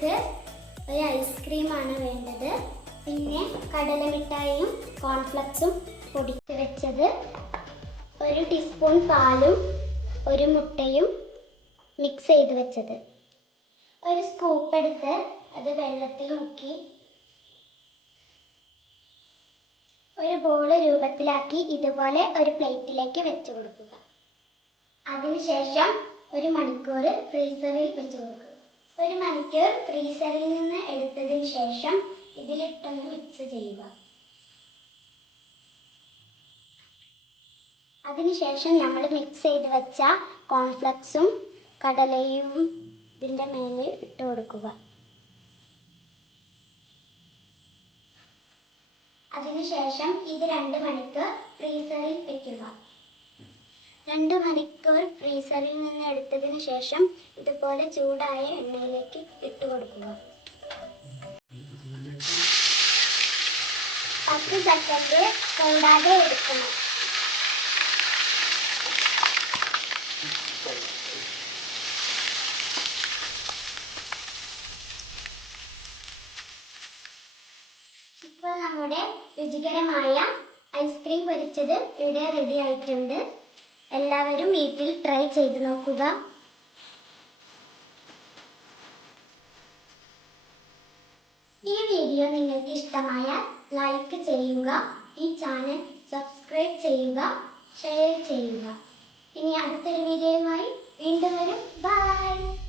നമുക്ക് ഒരു ഐസ്ക്രീമാണ് വേണ്ടത്. പിന്നെ കടലമിഠായിയും കോൺഫ്ലക്സും പൊടിച്ച് വെച്ചത്, 1 ടീസ്പൂൺ പാലും 1 മുട്ടയും മിക്സ് ചെയ്ത് വെച്ചത്. ഒരു സ്കൂപ്പ് എടുത്ത് അത് വെള്ളത്തിൽ മുക്കി ഒരു ബോൾ രൂപത്തിലാക്കി ഇതുപോലെ ഒരു പ്ലേറ്റിലേക്ക് വെച്ച് കൊടുക്കുക. അതിനുശേഷം 1 മണിക്കൂർ ഫ്രീസറിൽ വെച്ച് കൊടുക്കുക. 1 മണിക്കൂർ ഫ്രീസറിൽ നിന്ന് എടുത്തതിന് ശേഷം ഇതിലിട്ടൊന്ന് മിക്സ് ചെയ്യുക. അതിനുശേഷം നമ്മൾ മിക്സ് ചെയ്ത് വെച്ച കോൺഫ്ലക്സും കടലയും ഇതിൻ്റെ മേലെ ഇട്ട് കൊടുക്കുക. അതിനുശേഷം ഇത് 2 മണിക്കൂർ ഫ്രീസറിൽ വെക്കുക. 2 മണിക്കൂർ ഫ്രീസറിൽ നിന്ന് എടുത്തതിന് ശേഷം ഇതുപോലെ ചൂടായ എണ്ണയിലേക്ക് ഇട്ട് കൊടുക്കുക. 10 സെക്കൻഡ് കൂടാതെ എടുക്കണം. ഇപ്പോൾ നമ്മുടെ രുചികരമായ ഐസ്ക്രീം പൊരിച്ചത് ഇവിടെ റെഡി ആയിട്ടുണ്ട്. എല്ലാവരും വീട്ടിൽ ട്രൈ ചെയ്ത് നോക്കുക. ഈ വീഡിയോ നിങ്ങൾക്ക് ഇഷ്ടമായാൽ ലൈക്ക് ചെയ്യുക, ഈ ചാനൽ സബ്സ്ക്രൈബ് ചെയ്യുക, ഷെയർ ചെയ്യുക. ഇനി അടുത്തൊരു വീഡിയോയുമായി വീണ്ടും വരും. ബൈ.